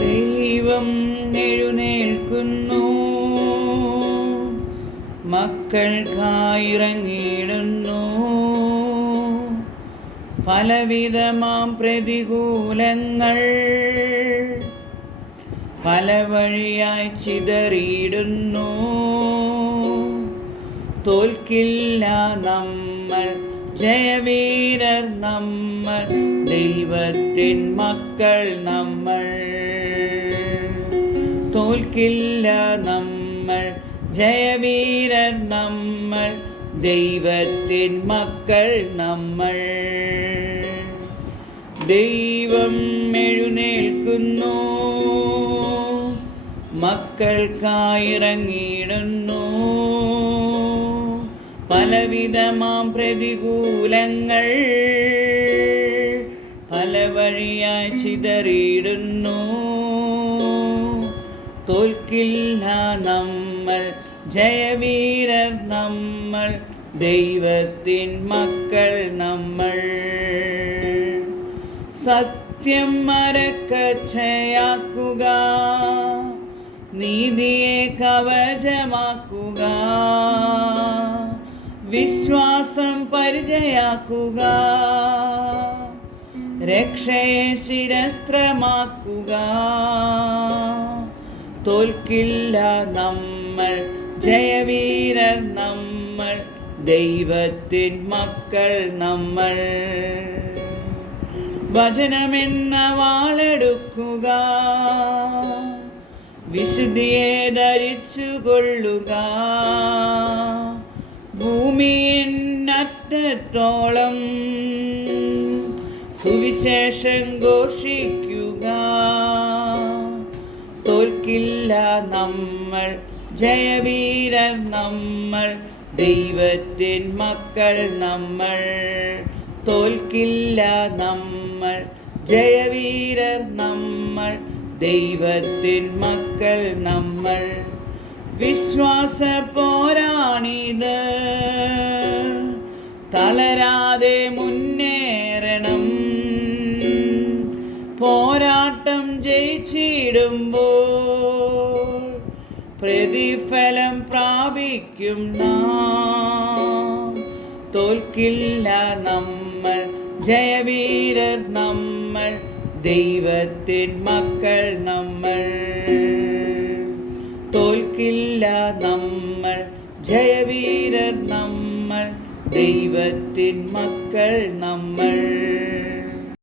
ദൈവം എഴുന്നേൽക്കുന്നു, മക്കൾക്കായിറങ്ങിയിടുന്നു. പലവിധമാം പ്രതികൂലങ്ങൾ പല വഴിയായി ചിതറിയിടുന്നു. തോൽക്കില്ല നമ്മൾ, ജയവീരർ നമ്മൾ, ദൈവത്തിൻ മക്കൾ നമ്മൾ. തോൽക്കില്ല നമ്മൾ, ജയവീരർ നമ്മൾ, ദൈവത്തിൻ മക്കൾ നമ്മൾ. ദൈവം എഴുന്നേൽക്കുന്നു, മക്കൾക്കായിറങ്ങിയിടുന്നു. പലവിധമാം പ്രതികൂലങ്ങൾ പല വഴിയായി ചിതറിയിടുന്നു. തോൽക്കില്ല നമ്മൾ, ജയവീരർ നമ്മൾ, ദൈവത്തിൻ മക്കൾ നമ്മൾ. സത്യം മരക്കച്ചയാക്കുക, നീതിയെ കവചമാക്കുക, വിശ്വാസം പരിചയാക്കുക, രക്ഷയെ ശിരസ്ത്രമാക്കുക. തോൽക്കില്ല നമ്മൾ, ജയവീരർ നമ്മൾ, ദൈവത്തിൻ മക്കൾ നമ്മൾ. വചനമെന്ന വാളെടുക്കുക, വിശുദ്ധിയെ ധരിച്ചുകൊള്ളുക. ഭൂമിയിൻ അറ്റത്തോളം സുവിശേഷം ഘോഷിക്കുക. തോൽക്കില്ല നമ്മൾ, ജയവീരർ നമ്മൾ, ദൈവത്തിൻ മക്കൾ നമ്മൾ. തോൽക്കില്ല നമ്മൾ, ജയവീരർ നമ്മൾ, ദൈവത്തിൻ മക്കൾ നമ്മൾ. വിശ്വാസ പോരാണിത്, തളരാതെ മുന്നേറണം. പോരാട്ടം ജയിച്ചിടുമ്പോൾ പ്രതിഫലം പ്രാപിക്കും നാം. തോൽക്കില്ല നമ്മൾ, ജയവീരർ നമ്മൾ, ദൈവത്തിൻ മക്കൾ നമ്മൾ. തോൽക്കില്ല നമ്മൾ, ജയവീരർ നമ്മൾ, ദൈവത്തിൻ മക്കൾ നമ്മൾ.